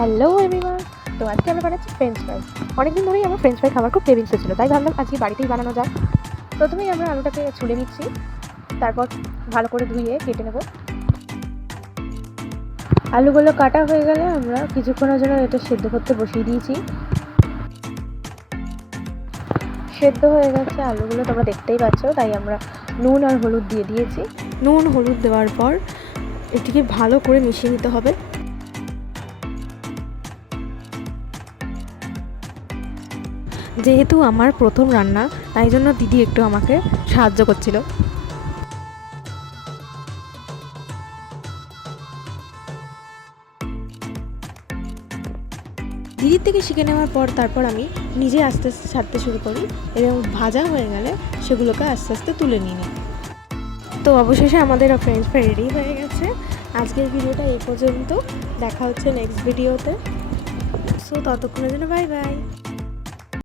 Hello everyone. তো আজকে আমরা বানাচ্ছি ফ্রেঞ্চ ফ্রাই। অনেকদিন ধরেই আমার ফ্রেঞ্চ ফ্রাই খাবার খুব ক্রেভিংস ছিল, তাই ভাবলাম আজকে বাড়িতেই বানানো যায়। প্রথমেই আমরা আলুটাকে ছুলে নিচ্ছি, তারপর ভালো করে ধুয়ে কেটে নেব। আলুগুলো কাটা হয়ে গেলে আমরা কিছুক্ষণের জন্য এটা সেদ্ধ করতে বসিয়ে দিয়েছি। সেদ্ধ হয়ে গেছে আলুগুলো, তোমরা দেখতেই পাচ্ছ। তাই আমরা নুন আর হলুদ দিয়ে দিয়েছি। নুন হলুদ দেওয়ার পর এটিকে ভালো করে মিশিয়ে নিতে হবে। যেহেতু আমার প্রথম রান্না, তাই জন্য দিদি একটু আমাকে সাহায্য করছিল। দিদির থেকে শিখে নেওয়ার পর তারপর আমি নিজে আস্তে আস্তে ছাড়তে শুরু করি এবং ভাজা হয়ে গেলে সেগুলোকে আস্তে আস্তে তুলে নিই। তো অবশেষে আমাদের ফ্রেঞ্চ ফ্রাই রেডি হয়ে গেছে। আজকের ভিডিওটা এই পর্যন্ত, দেখা হচ্ছে নেক্সট ভিডিওতে। সো ততক্ষণের জন্য বাই বাই।